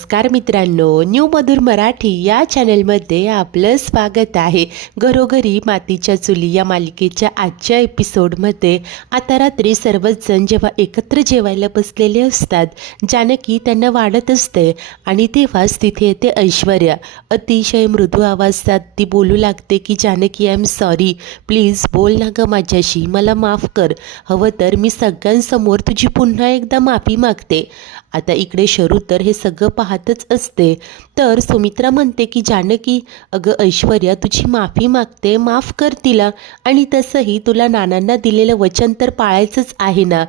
नमस्कार मित्रांनो, न्यू मधुर मराठी या चॅनलमध्ये आपलं स्वागत आहे. घरोघरी मातीच्या चुली या मालिकेच्या आजच्या एपिसोडमध्ये आता रात्री सर्वच जण जेव्हा एकत्र जेवायला बसलेले असतात, जानकी त्यांना वाढत असते आणि तेव्हाच तिथे येते ऐश्वर्या. अतिशय मृदू आवाजात ती बोलू लागते की Janaki, I am sorry, please बोल ना गं माझ्याशी, मला माफ कर, हवं तर मी सगळ्यांसमोर तुझी पुन्हा एकदा माफी मागते. आता इकडे शरू तर हे सगळं पाहतच असते. तर सुमित्रा म्हणते की जानकी, अगं ऐश्वर्या तुझी माफी मागते, माफ कर तिला, आणि तसंही तुला नानांना दिलेलं वचन तर पाळायचंच आहे ना.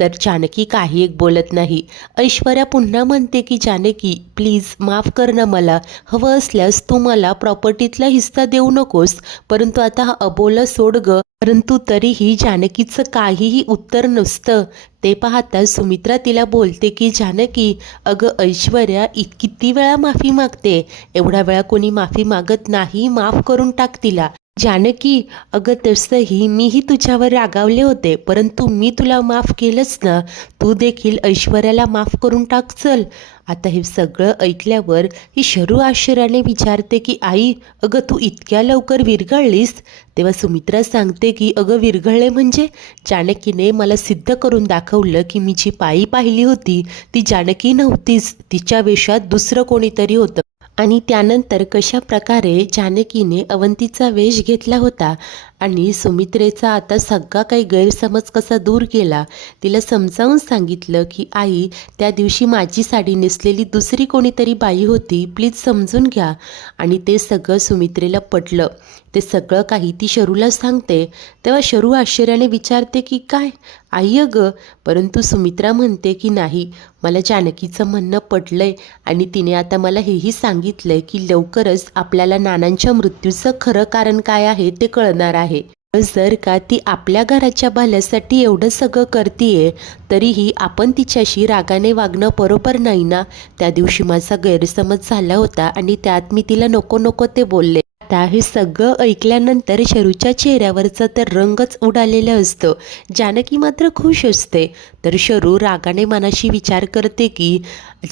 तर जानकी काही एक बोलत नाही. ऐश्वर्या पुन्हा म्हणते की जानकी प्लीज माफ कर ना मला, हवं असल्यास तू मला प्रॉपर्टीतला हिस्सा देऊ नकोस, परंतु आता हा अबोला सोड ग. परंतु तरीही जानकीचं काहीही उत्तर नसतं. ते पाहता सुमित्रा तिला बोलते की जानकी, अगं ऐश्वर्या किती वेळा माफी मागते, एवढा वेळा कोणी माफी मागत नाही, माफ करून टाक तिला. जानकी, अगं तसंही मीही तुझ्यावर रागावले होते, परंतु मी तुला माफ केलंच ना, तू देखील ऐश्वर्याला माफ करून टाक चल. आता हे सगळं ऐकल्यावर ही शरू आश्चर्याने विचारते की आई, अगं तू इतक्या लवकर विरघळलीस? तेव्हा सुमित्रा सांगते की अगं विरघळले म्हणजे? जानकीने मला सिद्ध करून दाखवलं की मी जी बाई पाहिली होती ती जानकी नव्हतीच, तिच्या वेशात दुसरं कोणीतरी होतं. आणि त्यानंतर कशा प्रकारे जानकीने अवंतीचा वेश घेतला होता आणि सुमित्रेचा आता सगळा काही गैरसमज कसा दूर केला, तिला समजावून सांगितलं की आई, त्या दिवशी माझी साडी नेसलेली दुसरी कोणीतरी बाई होती, प्लीज समजून घ्या. आणि ते सगळं सुमित्रेला पटलं. ते सगळं काही ती शरूला सांगते. तेव्हा शरू आश्चर्याने विचारते की काय आई अगं? परंतु सुमित्रा म्हणते की नाही, मला जानकीचं म्हणणं पटलंय आणि तिने आता मला हेही सांगितलंय की लवकरच आपल्याला नानांच्या मृत्यूचं खरं कारण काय आहे ते कळणार आहे. जर का ती आपल्या घराच्या भल्यासाठी एवढं सगळं करतीये, तरीही आपण तिच्याशी रागाने वागणं बरोबर नाही ना. त्या दिवशी माझा गैरसमज झाला होता आणि त्यात मी तिला नको नको ते बोलले. आता हे सगळं ऐकल्यानंतर शरूच्या चेहऱ्यावरचा तर रंगच उडालेला असतो. जानकी मात्र खुश असते. तर शरू रागाने मनाशी विचार करते की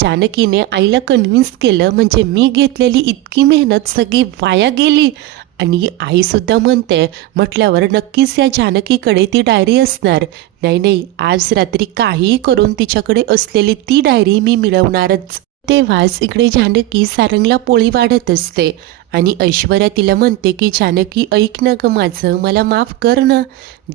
जानकीने आईला कन्व्हिन्स केलं म्हणजे मी घेतलेली इतकी मेहनत सगळी वाया गेली. आणि आईसुद्धा म्हणते म्हटल्यावर नक्कीच या जानकीकडे ती डायरी असणार. नाही नाही, आज रात्री काहीही करून तिच्याकडे असलेली ती डायरी मी मिळवणारच. तेव्हाच इकडे जानकी सारंगला पोळी वाढत असते आणि ऐश्वर्या तिला म्हणते की जानकी ऐक ना गं माझं, मला माफ कर ना.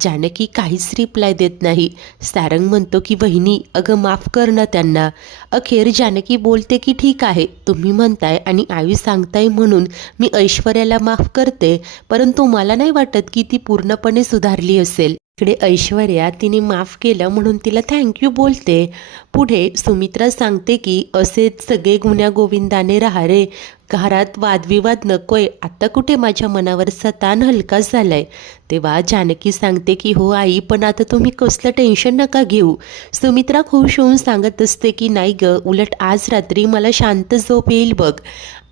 जानकी काहीच रिप्लाय देत नाही. सारंग म्हणतो की वहिनी, अगं माफ कर ना त्यांना. अखेर जानकी बोलते की ठीक आहे, तुम्ही म्हणताय आणि आई सांगताय म्हणून मी ऐश्वर्याला माफ करते, परंतु मला नाही वाटत की ती पूर्णपणे सुधारली असेल. इकडे ऐश्वर्या तिने माफ केलं म्हणून तिला थँक्यू बोलते. पुढे सुमित्रा सांगते की असेच सगळे गुण्यागोविंदाने राहा रे, घरात वादविवाद नकोय, आता कुठे माझ्या मनावरचा ताण हलका झालाय. तेव्हा जानकी सांगते की हो आई, पण आता तुम्ही कसलं टेन्शन नका घेऊ. सुमित्रा खुश होऊन सांगत असते की नाही ग, उलट आज रात्री मला शांत झोप येईल बघ.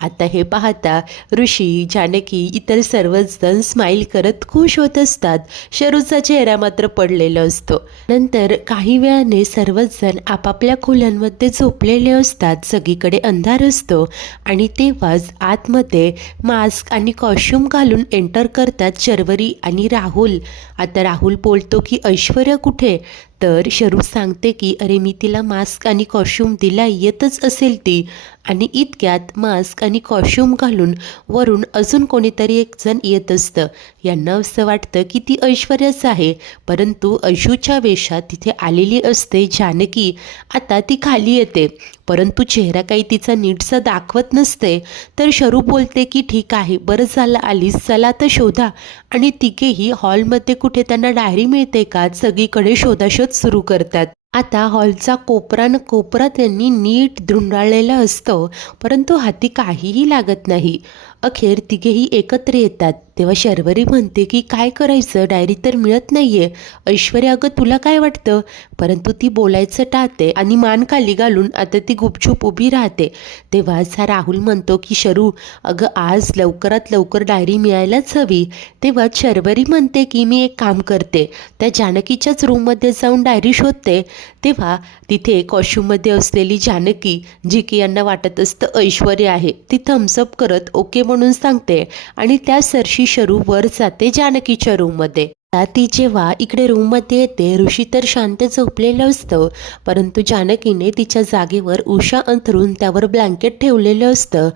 आता हे पाहता ऋषी, जानकी, इतर सर्वच जण स्माईल करत खुश होत असतात. शरूचा चेहरा मात्र पडलेला असतो. नंतर काही वेळाने सर्वच जण आपापल्या खोल्यांमध्ये झोपलेले असतात. सगळीकडे अंधार असतो आणि तेव्हाच आतमध्ये मास्क आणि कॉस्ट्यूम घालून एंटर करतात शर्वरी आणि राहुल. आता राहुल बोलतो की ऐश्वर्या कुठे? तर शरू सांगते की अरे मी तिला मास्क आणि कॉस्ट्यूम दिला, येतच असेल ती. आणि इतक्यात मास्क आणि कॉस्ट्यूम घालून वरून अजून कोणीतरी एक जण येत असतं. यांना असं वाटतं की ती ऐश्वर्याच आहे, परंतु ऐशूच्या वेशात तिथे आलेली असते जानकी. आता ती खाली येते, परंतु चेहरा काही तिचा नीटसा दाखवत नसते. तर शरू बोलते की ठीक आहे, बरं झालं आलीस, चला तर शोधा. आणि तिघेही हॉलमध्ये कुठे त्यांना डायरी मिळते का सगळीकडे शोधाशोध सुरू करतात. आता हॉलचा कोपरा न कोपरा त्यांनी नीट धुंडाळलेला असतो, परंतु हाती काहीही लागत नाही. अखेर तिघेही एकत्र येतात. तेव्हा शर्वरी म्हणते की काय करायचं, डायरी तर मिळत नाहीये. ऐश्वर्या अगं तुला काय वाटतं, परंतु ती बोलायचं टाळते आणि मान खाली घालून आता ती गुपचूप उभी राहते. तेव्हाच हा राहुल म्हणतो की शरू अगं आज लवकरात लवकर डायरी मिळायलाच हवी. तेव्हा शर्वरी म्हणते की मी एक काम करते, त्या जानकीच्याच रूममध्ये जाऊन डायरी शोधते. तेव्हा तिथे कॉस्ट्यूममध्ये असलेली जानकी, जी की यांना वाटत असतं ऐश्वर्या आहे, ती थम्सअप करत ओके म्हणून सांगते आणि त्या सरशी शरू वर जाते जानकीच्या रूममध्ये. ती जेव्हा इकडे रूममध्ये येते, ऋषी तर शांत झोपलेलं असतं, परंतु जानकीने तिच्या जागेवर उषा अंथरून त्यावर ब्लँकेट ठेवलेलं असतं,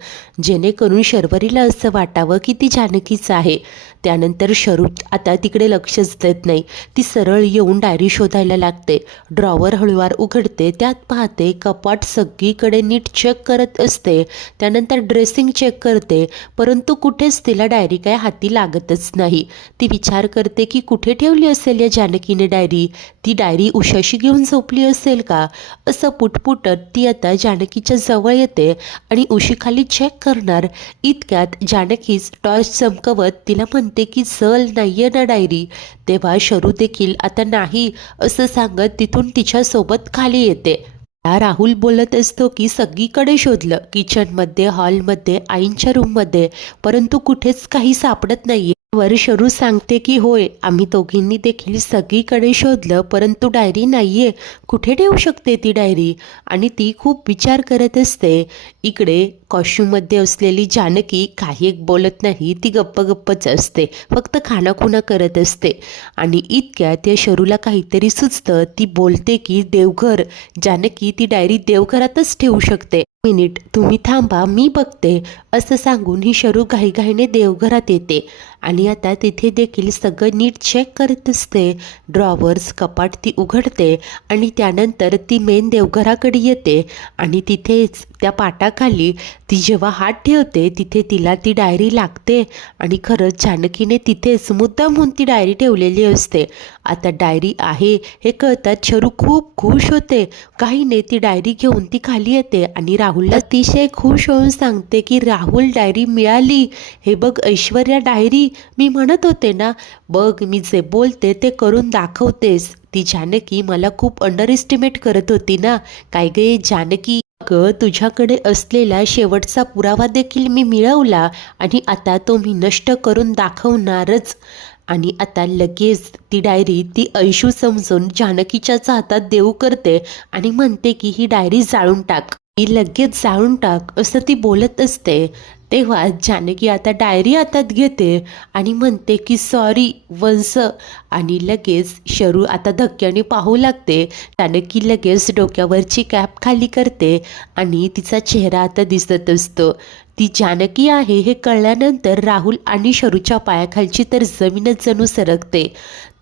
जेणेकरून शर्वरीला असं वाटावं की ती जानकीच आहे. त्यानंतर शरू आता तिकडे लक्षच देत नाही. ती सरळ येऊन डायरी शोधायला लागते. ड्रॉवर हळूवार उघडते, त्यात पाहते कपाट सगळीकडे नीट चेक करत असते. त्यानंतर ड्रेसिंग चेक करते, परंतु कुठेच तिला डायरी काय हाती लागतच नाही. ती विचार करते की कुठे ठेवली असेल या जानकीने डायरी, ती डायरी उषाशी घेऊन झोपली असेल का. असं पुटपुटत ती आता जानकीच्या जवळ येते आणि उशीखाली चेक करणार. इतक्यात जानकीच टॉर्च चमकवत तिला म्हणते की चल, नाहीये ना डायरी. तेव्हा शरू देखील आता नाही असं सांगत तिथून तिच्यासोबत खाली येते. राहुल बोलत असतो की सगळीकडे शोधलं, किचनमध्ये, हॉलमध्ये, आईंच्या रूममध्ये, परंतु कुठेच काही सापडत नाहीये. वर शरू सांगते की होय, आम्ही दोघींनी देखील सगळीकडे शोधलं, परंतु डायरी नाहीये. कुठे ठेवू शकते ती डायरी. आणि ती खूप विचार करत असते. इकडे कॉस्ट्यूममध्ये असलेली जानकी काही एक बोलत नाही, ती गप्प गप्पच असते, फक्त खाणाखुणा करत असते. आणि इतक्यात या शरूला काहीतरी सुचतं. ती बोलते की देवघर. जानकी ती डायरी देवघरातच ठेवू शकते. मिनिट तुम्ही थांबा, मी बघते असं सांगून ही शरू घाईघाईने देवघरात येते आणि आता तिथे देखील सगळं नीट चेक करत असते. ड्रॉवर्स, कपाट ती उघडते आणि त्यानंतर ती मेन देवघराकडे येते आणि तिथेच त्या पाटाखाली ती जेव्हा हात ठेवते तिथे तिला ती डायरी लागते आणि खरंच जानकीने तिथेच मुद्दामहून ती डायरी ठेवलेली असते. आता डायरी आहे हे कळतात शरू खूप खुश होते. काहीने ती डायरी घेऊन ती खाली येते आणि राहुलला अतिशय खुश होऊन सांगते की राहुल, डायरी मिळाली. हे बघ ऐश्वर्या, डायरी मी म्हणत होते ना, बघ मी जे बोलते ते करून दाखवतेस. ती जानकी मला खूप अंडर एस्टिमेट करत होती ना. काय गे जानकी, अगं तुझ्याकडे असलेला शेवटचा पुरावा देखील मी मिळवला आणि आता तो मी नष्ट करून दाखवणारच. आणि आता लगेच ती डायरी ती ऐशू समजून जानकीच्याच हातात देऊ करते आणि म्हणते की ही डायरी जाळून टाक, ही लगेच जाळून टाक असं ती बोलत असते. तेव्हा जानकी आता डायरी हातात घेते आणि म्हणते की सॉरी वंस. आणि लगेच शरू आता धक्क्याने पाहू लागते. जानकी लगेच डोक्यावरची कॅप खाली करते आणि तिचा चेहरा आता दिसत असतो. ती जानकी आहे हे कळल्यानंतर राहुल आणि शरूच्या पायाखालची तर जमीनच जणू सरकते.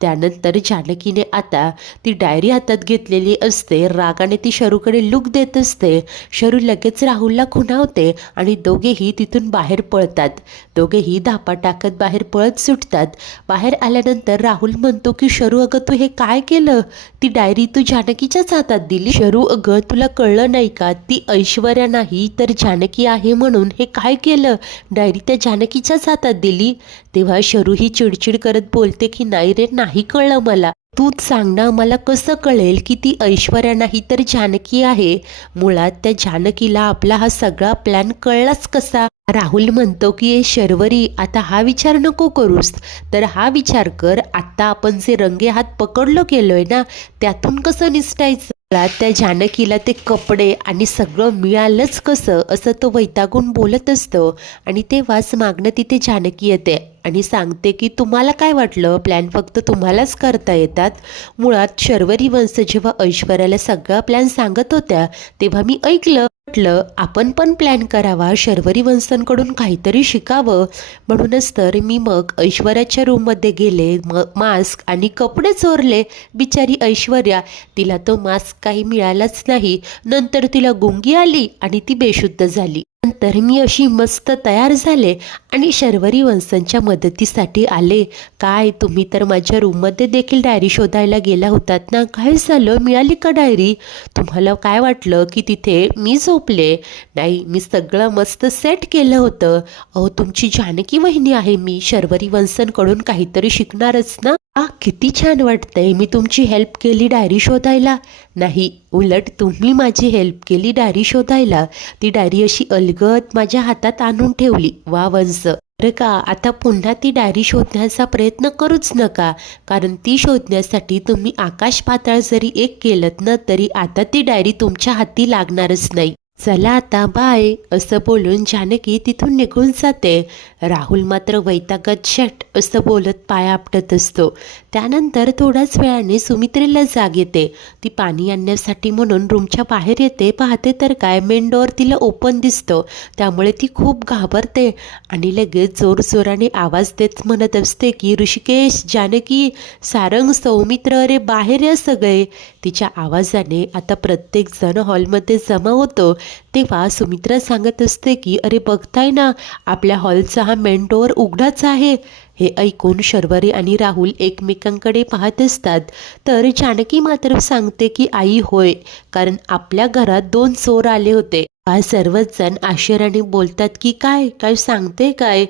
त्यानंतर जानकीने आता ती डायरी हातात घेतलेली असते. रागाने ती शरूकडे लुक देत असते. शरू लगेच राहुलला खुणावते आणि दोघेही तिथून बाहेर पळतात. दोघेही धापा टाकत बाहेर पळत सुटतात. बाहेर आल्यानंतर राहुल म्हणतो की शरू अगं तू हे काय केलं, ती डायरी तू जानकीच्याच हातात दिली. शरू अगं तुला कळलं नाही का, ती ऐश्वर्या नाही तर जानकी आहे म्हणून हे काय केलं, डायरी त्या जानकीच्याच हातात दिली. तेव्हा शरू ही चिडचिड करत बोलते की नाही रे, नाही कळलं मला, तूच सांग ना, मला कसं कळेल की ती ऐश्वर्या नाही तर जानकी आहे. मुळात त्या जानकीला आपला हा सगळा प्लॅन कळलाच कसा. राहुल म्हणतो की शर्वरी आता हा विचार नको करूस, तर हा विचार कर, आत्ता आपण जे रंगे हात पकडलो गेलोय ना, त्यातून कसं निसटायचं. त्या जानकीला ते कपडे आणि सगळं मिळालंच कसं असं तो वैतागून बोलत असतो. आणि तेव्हाच मागणं तिथे जानकी येते आणि सांगते की तुम्हाला काय वाटलं, प्लॅन फक्त तुम्हालाच करता येतात. मुळात शर्वरी वंश जेव्हा ऐश्वर्याला सगळा प्लॅन सांगत होत्या तेव्हा मी ऐकलं, म्हटलं आपण पण प्लॅन करावा, शर्वरी वंशांकडून काहीतरी शिकावं. म्हणूनच तर मी मग ऐश्वर्याच्या रूममध्ये गेले, मास्क आणि कपडे चोरले. बिचारी ऐश्वर्या, तिला तो मास्क काही मिळालाच नाही. नंतर तिला गुंगी आली आणि ती बेशुद्ध झाली. नंतर मी अशी मस्त तयार झाले आणि शर्वरी वंशांच्या मदतीसाठी आले. काय तुम्ही तर माझ्या रूममध्ये देखील डायरी शोधायला गेला होतात ना? काय झालं, मिळाली का डायरी? तुम्हाला काय वाटलं की तिथे मी झोपले? नाही, मी सगळं मस्त सेट केलं होतं. अहो, तुमची जानकी वहिनी आहे मी. शर्वरी वंशांकडून काहीतरी शिकणारच ना. किती छान वाटतंय. मी तुमची हेल्प केली डायरी शोधायला? नाही, उलट तुम्ही माझी हेल्प केली डायरी शोधायला. ती डायरी अशी अलगद माझ्या हातात आणून ठेवली. वा वंश, बरं का, आता पुन्हा ती डायरी शोधण्याचा प्रयत्न करूच नका, कारण ती शोधण्यासाठी तुम्ही आकाश पाताळ जरी एक केलं ना, तरी आता ती डायरी तुमच्या हाती लागणारच नाही. चला आता बाय, असं बोलून जानकी तिथून निघून जाते. राहुल मात्र वैतागत शट असं बोलत पाय आपटत असतो. त्यानंतर थोड्याच वेळाने सुमित्रेला जाग येते. ती पाणी आणण्यासाठी म्हणून रूमच्या बाहेर येते. पाहते तर काय, मेन डोअर तिला ओपन दिसतो. त्यामुळे ती खूप घाबरते आणि लगेच जोरजोराने आवाज देत म्हणत असते की ऋषिकेश, जानकी, सारंग, सौमित्र, अरे बाहेर या सगळे. तिच्या आवाजाने आता प्रत्येक जण हॉलमध्ये जमा होतो. तेव्हा सुमित्रा सांगत असते की अरे बघताय ना, आपल्या हॉलचा हा मेन डोअर उघडाच आहे. हे ऐकून शर्वरी आणि राहुल एकमेकांकडे पाहत असतात. तर जानकी मात्र सांगते की आई होय, कारण आपल्या घरात 2 चोर आले होते. सर्वच जण आश्चर्याने बोलतात की काय काय सांगते काय?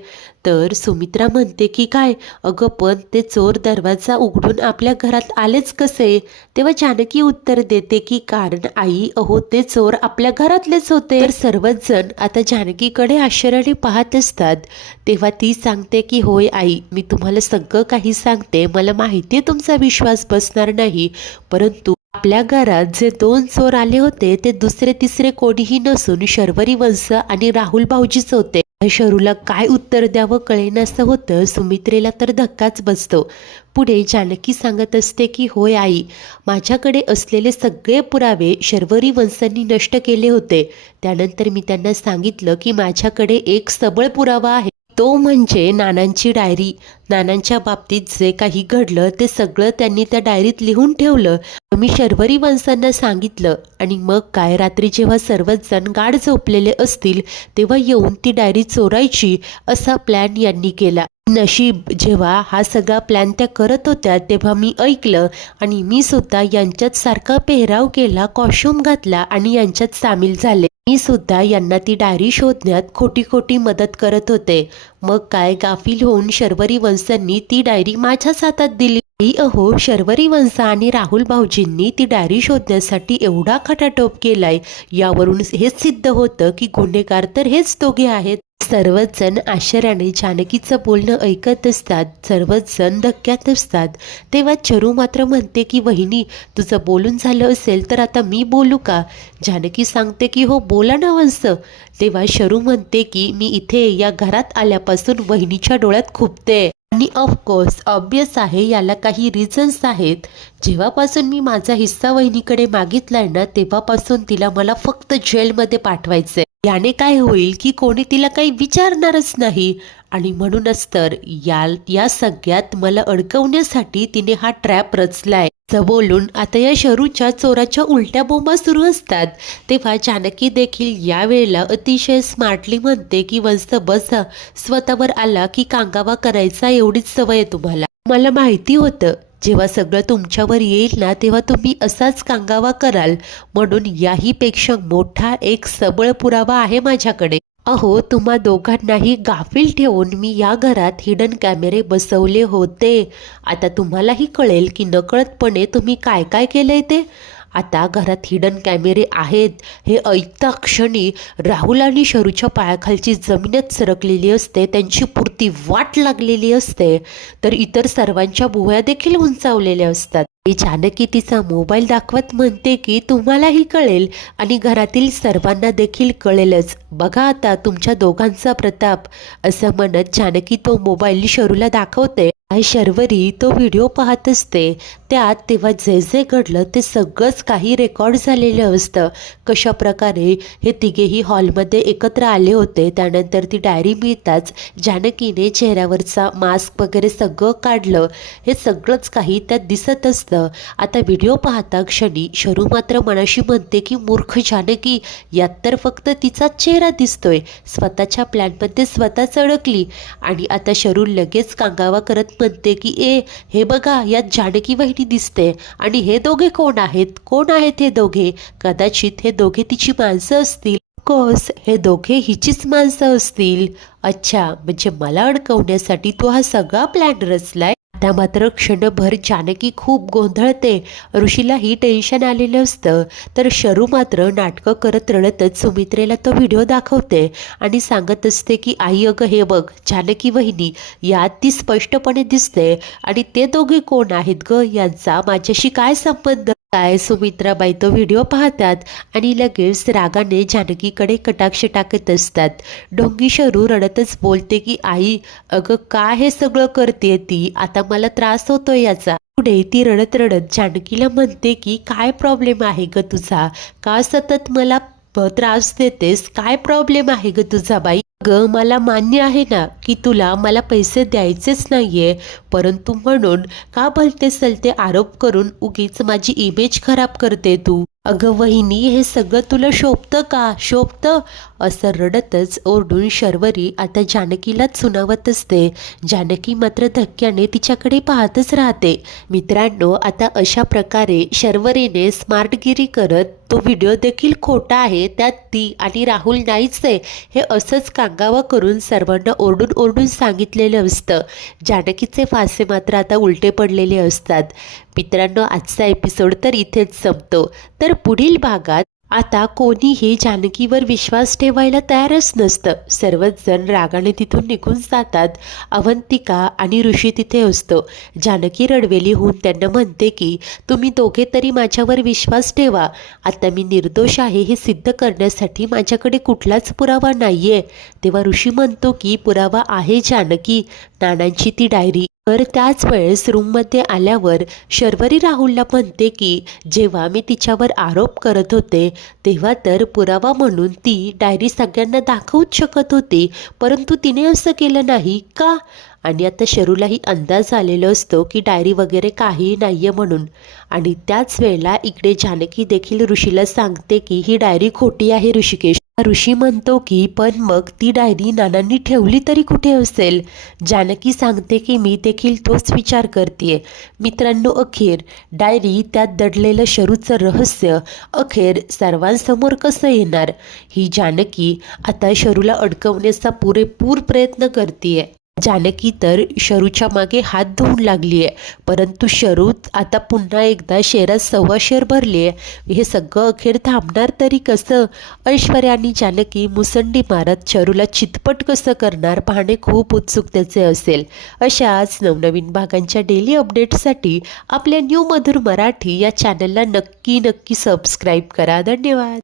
तर सुमित्रा म्हणते की काय, अगं पण ते चोर दरवाजा उघडून आपल्या घरात आलेच कसे? तेव्हा जानकी उत्तर देते की कारण आई, अहो ते चोर आपल्या घरातलेच होते. तर सर्वच जण आता जानकीकडे आश्चर्याने पाहत असतात. तेव्हा ती सांगते की होय आई, मी तुम्हाला सगळं काही सांगते. मला माहिती आहे तुमचा विश्वास बसणार नाही, परंतु आपल्या घरात जे 2 चोर आले होते ते दुसरे तिसरे कोणीही नसून शर्वरी वंश आणि राहुल भाऊजीच होते. शरूला काय उत्तर द्यावं कळेनासं होतं. सुमित्रेला तर धक्काच बसतो. पुढे जानकी सांगत असते की होय आई, माझ्याकडे असलेले सगळे पुरावे शर्वरी वंशांनी नष्ट केले होते. त्यानंतर मी त्यांना सांगितलं की माझ्याकडे एक सबळ पुरावा आहे, तो म्हणजे नानांची डायरी. नानांच्या बाबतीत जे काही घडलं ते सगळं त्यांनी त्या डायरीत लिहून ठेवलं. मी शर्वरी वंशांना सांगितलं आणि मग काय, रात्री जेव्हा सर्वच जण गाढ झोपलेले असतील तेव्हा येऊन ती डायरी चोरायची असा प्लॅन यांनी केला. नशीब जेव्हा हा सगळा प्लॅन त्या करत होत्या तेव्हा मी ऐकलं आणि मी सुद्धा यांच्यात सारखा पेहराव केला, कॉस्ट्यूम घातला आणि यांच्यात सामील झाले. मी सुद्धा यांना ती डायरी शोधण्यात खोटी खोटी मदत करत होते. मग काय, गाफील होऊन शर्वरी वंशांनी ती डायरी माझ्याच हातात दिली. अहो, शर्वरी वंश आणि राहुल भाऊजींनी ती डायरी शोधण्यासाठी एवढा खटाटोप केलाय, यावरून हेच सिद्ध होतं की गुन्हेगार तर हेच दोघे आहेत. सर्वच जण आश्चर्याने जानकीचं बोलणं ऐकत असतात. सर्वच जण धक्क्यात असतात. तेव्हा चरू मात्र म्हणते की वहिनी, तुझं बोलून झालं असेल तर आता मी बोलू का? जानकी सांगते की हो बोला ना वंश. तेव्हा शरू म्हणते की मी इथे या घरात आल्यापासून वहिनीच्या डोळ्यात खुपते आणि ऑफकोर्स ऑब्वियस आहे, याला काही रिझन्स आहेत. जेव्हापासून मी माझा हिस्सा वहिनीकडे मागितलाय ना, तेव्हापासून तिला मला फक्त जेलमध्ये पाठवायचंय. याने काय होईल की कोणी तिला काही विचारणारच नाही आणि म्हणूनच तर या सगळ्यात मला अडकवण्यासाठी तिने हा ट्रॅप रचलाय. असं बोलून आता या शरूच्या चोराच्या उलट्या बोंबा सुरू असतात. तेव्हा जानकी देखील यावेळेला अतिशय स्मार्टली म्हणते की वंश बसा, स्वतःवर आला की कांगावा करायचा एवढीच सवय आहे तुम्हाला. मला माहिती होतं जेव्हा सगळं तुमच्यावर येईल ना तेव्हा तुम्ही असाच कांगावा कराल, म्हणून याहीपेक्षा मोठा एक सबळ पुरावा आहे माझ्याकडे. अहो, तुम्हा दोघांनाही गाफील ठेवून मी या घरात हिडन कॅमेरे बसवले होते. आता तुम्हालाही कळेल की नकळतपणे तुम्ही काय काय केलंय ते. आता घरात हिडन कॅमेरे आहेत हे ऐकता क्षणी राहुल आणि शरूच्या पायाखालची जमीनच सरकलेली असते, त्यांची पुरती वाट लागलेली असते. तर इतर सर्वांच्या भुवया देखील उंचावलेल्या असतात. जानकी तिचा मोबाईल दाखवत म्हणते की तुम्हालाही कळेल आणि घरातील सर्वांना देखील कळेलच. बघा आता तुमच्या दोघांचा प्रताप. असं म्हणत जानकी तो मोबाईल शरूला दाखवते. आई शर्वरी तो व्हिडिओ पाहत असते. त्यात तेव्हा जे जे घडलं ते सगळंच काही रेकॉर्ड झालेलं असतं. कशा प्रकारे हे तिघेही हॉलमध्ये एकत्र आले होते. त्यानंतर ती डायरी मिळताच जानकीने चेहऱ्यावरचा मास्क वगैरे सगळं काढलं. हे सगळंच काही त्यात दिसत असतं. आता व्हिडिओ पाहता क्षणी शरू मात्र मनाशी म्हणते की मूर्ख जानकी, यात तर फक्त तिचाच चेहरा दिसतोय. स्वतःच्या प्लॅनमध्ये स्वतःच अडकली. आणि आता शरू लगेच कांगावा करत म्हणते की हे बघा, यात जानकी वहिनी दिसते. आणि हे दोघे कोण आहेत? कोण आहेत हे दोघे? कदाचित हे दोघे तिची माणसं असतील. कोर्स हे दोघे हिचीच माणसं असतील. अच्छा, म्हणजे मला अडकवण्यासाठी तो हा सगळा प्लॅन रचलाय. आता मात्र क्षणभर जानकी खूप गोंधळते. ऋषीलाही टेन्शन आलेलं असतं. तर शरू मात्र नाटकं करत रडतच सुमित्रेला तो व्हिडिओ दाखवते आणि सांगत असते की आई अगं हे बघ, जानकी वहिनी यात ती स्पष्टपणे दिसते. आणि ते दोघे कोण आहेत ग? यांचा माझ्याशी काय संबंध? काय? सुमित्राबाई तो व्हिडिओ पाहतात आणि लगेच रागाने जानकीकडे कटाक्ष टाकत असतात. ढोंगी शरू रडतच बोलते की आई अगं काय हे सगळं करते ती? आता मला त्रास होतोय याचा. पुढे ती रडत रडत जानकीला म्हणते की काय प्रॉब्लेम आहे ग तुझा? का सतत मला त्रास देतेस? काय प्रॉब्लेम आहे ग तुझा बाई? अगं मला मान्य आहे ना की तुला मला पैसे द्यायचेच नाहीये, परंतु म्हणून का भलते सलते आरोप करून उगीच माझी इमेज खराब करते तू? अगं वहिनी, हे सगळं तुला शोभतं का? शोभतं? असं रडतच ओरडून शर्वरी आता जानकीलाच सुनावत असते. जानकी मात्र धक्क्याने तिच्याकडे पाहतच राहते. मित्रांनो, आता अशा प्रकारे शर्वरीने स्मार्टगिरी करत तो व्हिडिओ देखील खोटा आहे, त्यात ती आणि राहुल नाहीच आहे हे असंच कांगावा करून सर्वांना ओरडून ओरडून सांगितलेलं असतं. जानकीचे फासे मात्र आता उलटे पडलेले असतात. मित्रांनो, आजचा एपिसोड तर इथेच संपतो. तर पुढील भागात आता कोणीही जानकीवर विश्वास ठेवायला तयारच नसतं. सर्वच जण रागाने तिथून निघून जातात. अवंतिका आणि ऋषी तिथे असतो. जानकी रडवेली होऊन त्यांना म्हणते की तुम्ही दोघे तरी माझ्यावर विश्वास ठेवा. आता मी निर्दोष आहे हे सिद्ध करण्यासाठी माझ्याकडे कुठलाच पुरावा नाहीये. तेव्हा ऋषी म्हणतो की पुरावा आहे जानकी, नानांची ती डायरी. तर त्याच वेळेस रूममध्ये आल्यावर शर्वरी राहुलला म्हणते की जेव्हा मी तिच्यावर आरोप करत होते तेव्हा तर पुरावा म्हणून ती डायरी सगळ्यांना दाखवूच शकत होती, परंतु तिने असं केलं नाही का? आणि आता शरूलाही अंदाज आलेला असतो की डायरी वगैरे काही नाही आहे म्हणून. आणि त्याच वेळेला इकडे जानकी देखील ऋषीला सांगते की ही डायरी खोटी आहे ऋषिकेश. ऋषी म्हणतो की पण मग ती डायरी नानांनी ठेवली तरी कुठे असेल? जानकी सांगते की मी देखील तोच विचार करते. मित्रांनो, अखेर डायरी त्यात दडलेलं शरूचं रहस्य अखेर सर्वांसमोर कसं येणार? ही जानकी आता शरूला अडकवण्याचा पुरेपूर प्रयत्न करते. जानकी तर शरूच्या मागे हात धुवून लागली आहे, परंतु शरू आता पुन्हा एकदा शेरात 1.25 शेर भरली आहे. हे सगळं अखेर थांबणार तरी कसं? ऐश्वर्या आणि जानकी मुसंडी मारत शरूला चितपट कसं करणार पाहणे खूप उत्सुकतेचे असेल. अशाच नवनवीन भागांच्या डेली अपडेटसाठी आपल्या न्यू मधुर मराठी या चॅनलला नक्की सबस्क्राईब करा. धन्यवाद.